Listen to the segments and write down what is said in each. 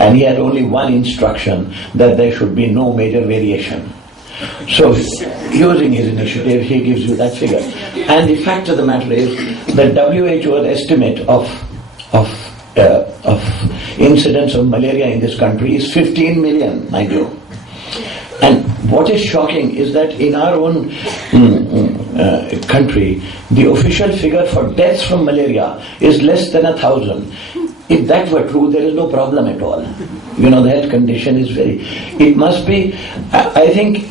and he had only one instruction, that there should be no major variation. So, using his initiative, he gives you that figure. And the fact of the matter is that WHO's estimate of incidence of malaria in this country is 15 million, mind you. And what is shocking is that in our own country, the official figure for deaths from malaria is less than 1,000. If that were true, there is no problem at all. The health condition is it must be, I think,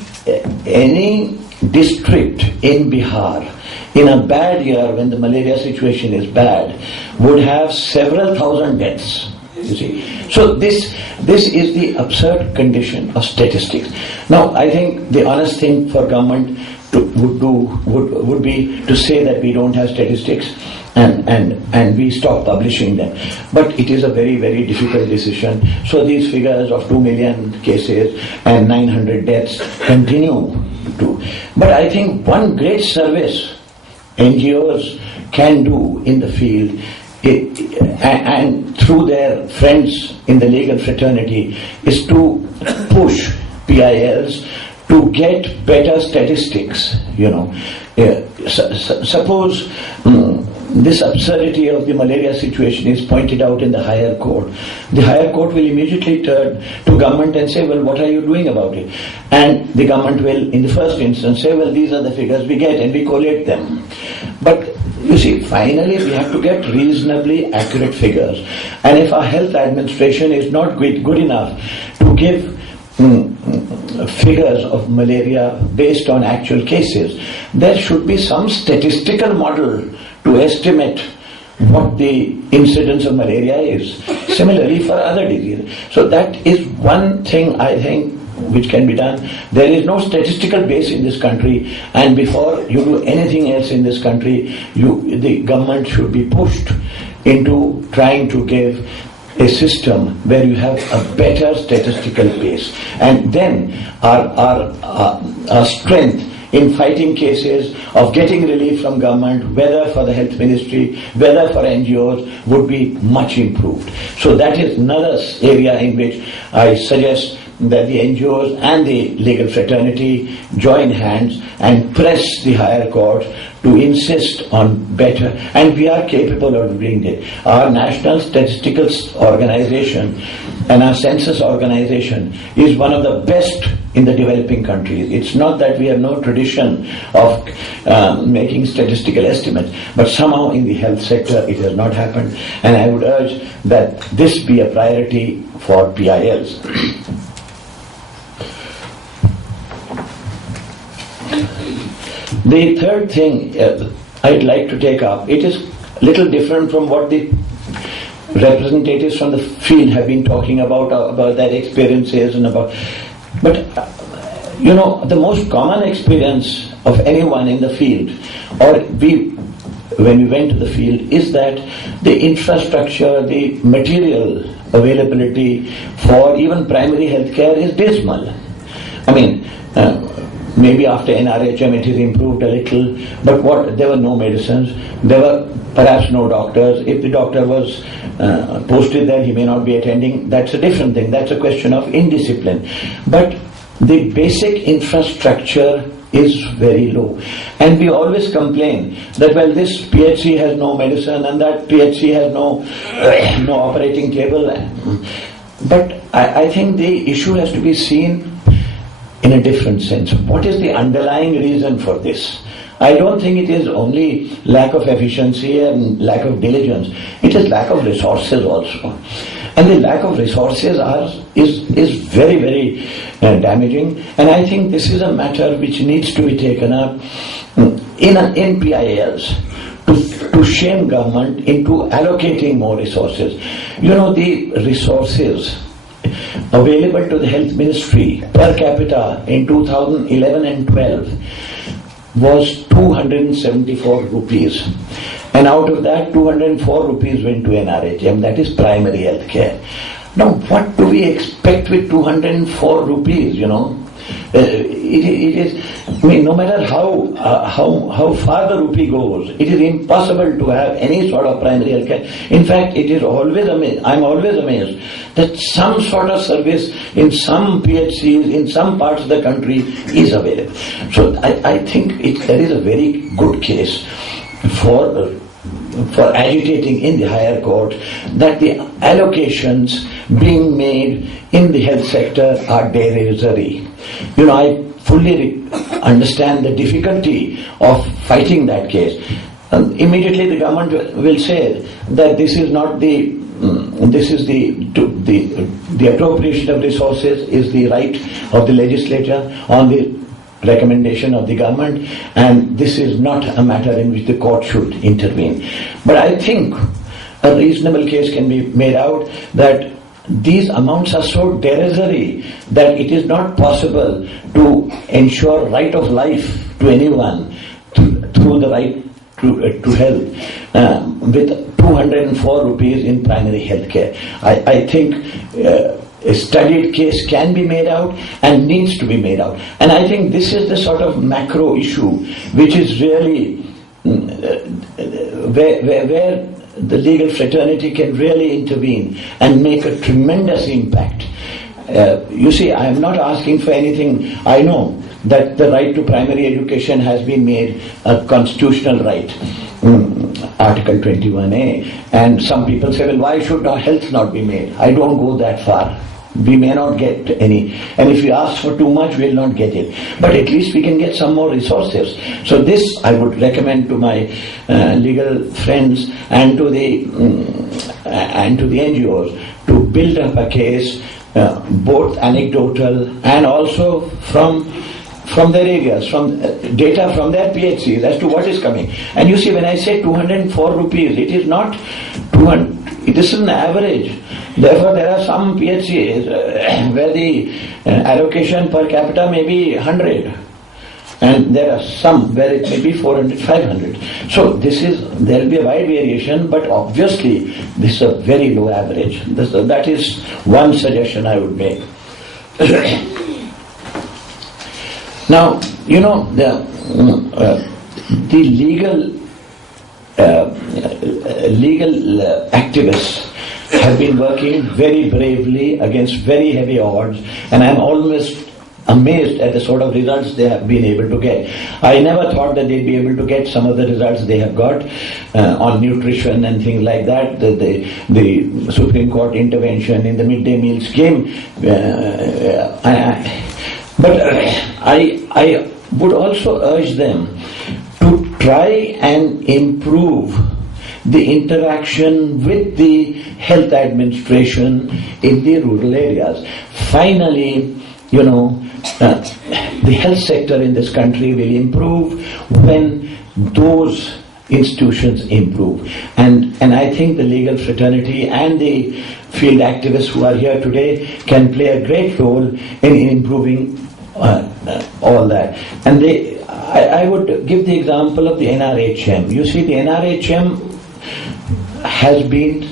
any district in Bihar, in a bad year when the malaria situation is bad, would have several thousand deaths. You see, so this is the absurd condition of statistics. Now, I think the honest thing for government would be to say that we don't have statistics and we stop publishing them. But it is a very, very difficult decision. So these figures of 2 million cases and 900 deaths continue to. But I think one great service NGOs can do in the field, and through their friends in the legal fraternity, is to push PILs to get better statistics. Suppose this absurdity of the malaria situation is pointed out in the higher court. The higher court will immediately turn to government and say, well, what are you doing about it? And the government will, in the first instance, say, well, these are the figures we get, and we collate them. But you see, finally we have to get reasonably accurate figures. And if our health administration is not good enough to give figures of malaria based on actual cases, there should be some statistical model to estimate what the incidence of malaria is. Similarly for other diseases. So that is one thing, I think, which can be done. There is no statistical base in this country, and before you do anything else in this country, the government should be pushed into trying to give a system where you have a better statistical base. And then our strength in fighting cases of getting relief from government, whether for the health ministry, whether for NGOs, would be much improved. So that is another area in which I suggest that the NGOs and the legal fraternity join hands and press the higher court to insist on better, and we are capable of doing it. Our National Statistical Organization and our census organization is one of the best in the developing countries. It's not that we have no tradition of making statistical estimates, but somehow in the health sector it has not happened, and I would urge that this be a priority for PILs. The third thing I'd like to take up, it is a little different from what the representatives from the field have been talking about their experiences and about, but the most common experience of anyone in the field, or when we went to the field, is that the infrastructure, the material availability for even primary health care is dismal. I mean, maybe after NRHM it is improved a little, but there were no medicines, there were perhaps no doctors. If the doctor was posted there, he may not be attending. That's a different thing. That's a question of indiscipline. But the basic infrastructure is very low. And we always complain that, well, this PHC has no medicine and that PHC has no operating table. But I think the issue has to be seen in a different sense. What is the underlying reason for this? I don't think it is only lack of efficiency and lack of diligence. It is lack of resources also. And the lack of resources is very, very damaging. And I think this is a matter which needs to be taken up in PILs to shame government into allocating more resources. The resources available to the health ministry per capita in 2011 and 12 was 274 rupees, and out of that 204 rupees went to NRHM, that is primary health care. Now what do we expect with 204 rupees, It is. I mean, no matter how far the rupee goes, it is impossible to have any sort of primary health care. In fact, it is always amazed. I'm always amazed that some sort of service in some PHCs in some parts of the country is available. So I think there is a very good case for agitating in the higher court that the allocations being made in the health sector are derisory. I fully understand the difficulty of fighting that case. Immediately the government will say that this is the appropriation of resources is the right of the legislature on the recommendation of the government, and this is not a matter in which the court should intervene. But I think a reasonable case can be made out that these amounts are so derisory that it is not possible to ensure right of life to anyone through the right to health with 204 rupees in primary health care. I think a studied case can be made out and needs to be made out. And I think this is the sort of macro issue which is really where the legal fraternity can really intervene and make a tremendous impact. You see, I am not asking for anything. I know that the right to primary education has been made a constitutional right, Article 21A, and some people say, well, why should health not be made? I don't go that far. We may not get any, and if we ask for too much, we will not get it. But at least we can get some more resources. So this I would recommend to my legal friends and to the NGOs to build up a case, both anecdotal and also from their areas, from data from their PHCs as to what is coming. And you see, when I say 204 rupees, it is not 200, it is an average. Therefore, there are some PHCs where the allocation per capita may be 100, and there are some where it may be 400, 500. So there will be a wide variation, but obviously this is a very low average. That is one suggestion I would make. Now, the legal activists have been working very bravely against very heavy odds, and I'm almost amazed at the sort of results they have been able to get. I never thought that they'd be able to get some of the results they have got on nutrition and things like that. The Supreme Court intervention in the midday meal scheme. But I would also urge them to try and improve the interaction with the health administration in the rural areas. Finally, the health sector in this country will improve when those institutions improve. And I think the legal fraternity and the field activists who are here today can play a great role in improving all that. And I would give the example of the NRHM. You see, the NRHM has been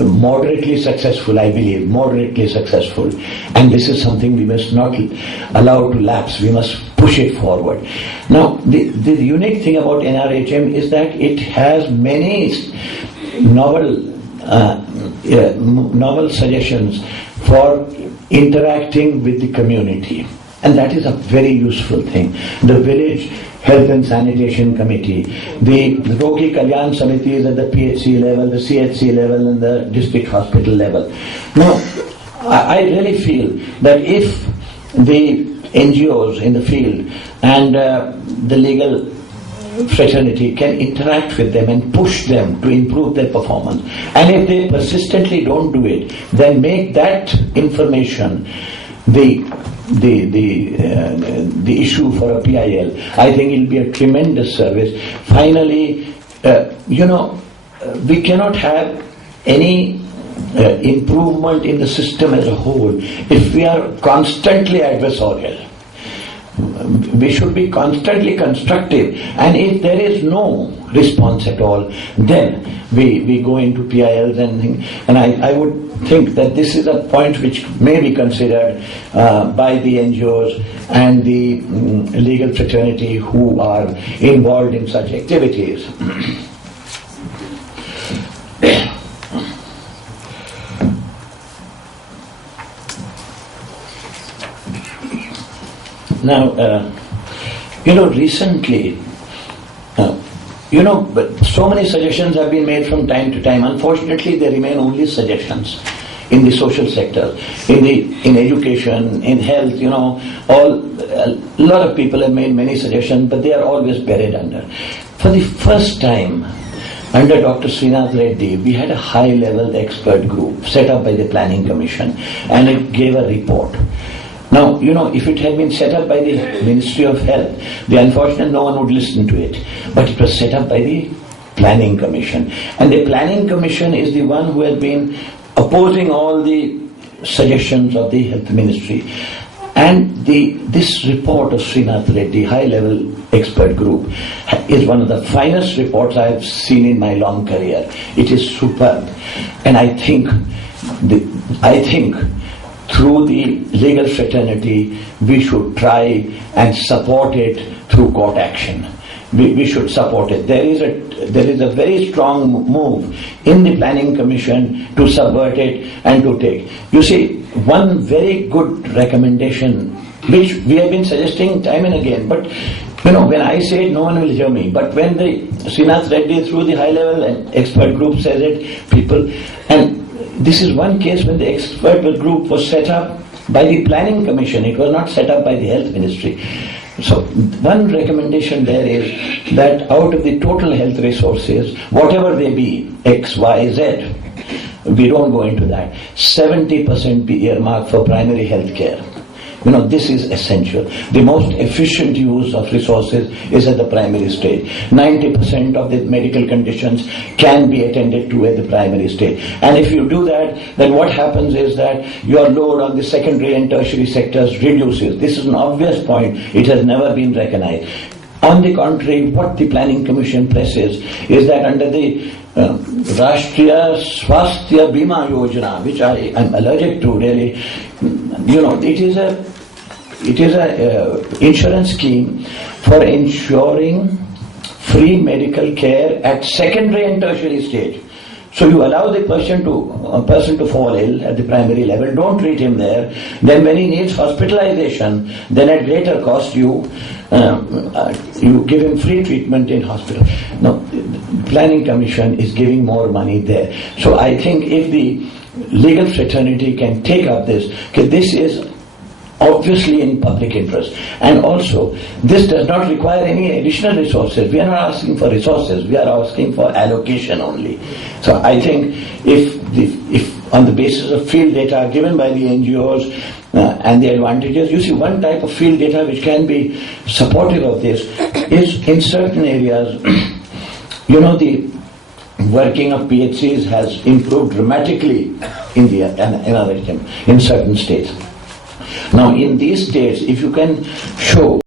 moderately successful, I believe, moderately successful. And this is something we must not allow to lapse. We must push it forward. Now, the unique thing about NRHM is that it has many novel suggestions for interacting with the community. And that is a very useful thing. The village health and sanitation committee, the Rogi Kalyan Samitis at the PHC level, the CHC level and the district hospital level. Now, I really feel that if the NGOs in the field and the legal fraternity can interact with them and push them to improve their performance, and if they persistently don't do it, then make that information the issue for a PIL, I think it will be a tremendous service. Finally, we cannot have any improvement in the system as a whole if we are constantly adversarial. We should be constantly constructive, and if there is no response at all, then we go into PILs and I would think that this is a point which may be considered by the NGOs and the legal fraternity who are involved in such activities. Now, recently, but so many suggestions have been made from time to time. Unfortunately, they remain only suggestions in the social sector, in education, in health. A lot of people have made many suggestions, but they are always buried under. For the first time, under Dr. Srinath Reddy, we had a high-level expert group set up by the Planning Commission, and it gave a report. Now, if it had been set up by the Ministry of Health, the unfortunate no one would listen to it. But it was set up by the Planning Commission. And the Planning Commission is the one who has been opposing all the suggestions of the Health Ministry. And this report of Srinath Reddy, high-level expert group, is one of the finest reports I have seen in my long career. It is superb. And I think through the legal fraternity, we should try and support it through court action. We should support it. There is a very strong move in the Planning Commission to subvert it and to take. You see, one very good recommendation, which we have been suggesting time and again, but when I say it, no one will hear me. But when the Srinath Reddy through the high-level expert group says it, people, and this is one case when the expert group was set up by the Planning Commission. It was not set up by the Health Ministry. So one recommendation there is that out of the total health resources, whatever they be, X, Y, Z, we don't go into that, 70% be earmarked for primary health care. This is essential. The most efficient use of resources is at the primary stage. 90% of the medical conditions can be attended to at the primary stage. And if you do that, then what happens is that your load on the secondary and tertiary sectors reduces. This is an obvious point. It has never been recognized. On the contrary, what the Planning Commission presses is that under the Rashtriya Swasthya Bima Yojana, which I am allergic to really, it is a insurance scheme for ensuring free medical care at secondary and tertiary stage. So you allow the person to fall ill at the primary level, don't treat him there. Then when he needs hospitalization, then at greater cost you give him free treatment in hospital. Now, the Planning Commission is giving more money there. So I think if the legal fraternity can take up this, because this is obviously in public interest, and also this does not require any additional resources. We are not asking for resources, we are asking for allocation only. So I think if on the basis of field data given by the NGOs and the advantages, you see one type of field data which can be supportive of this is in certain areas, the working of PHCs has improved dramatically in certain states. Now in these states, if you can show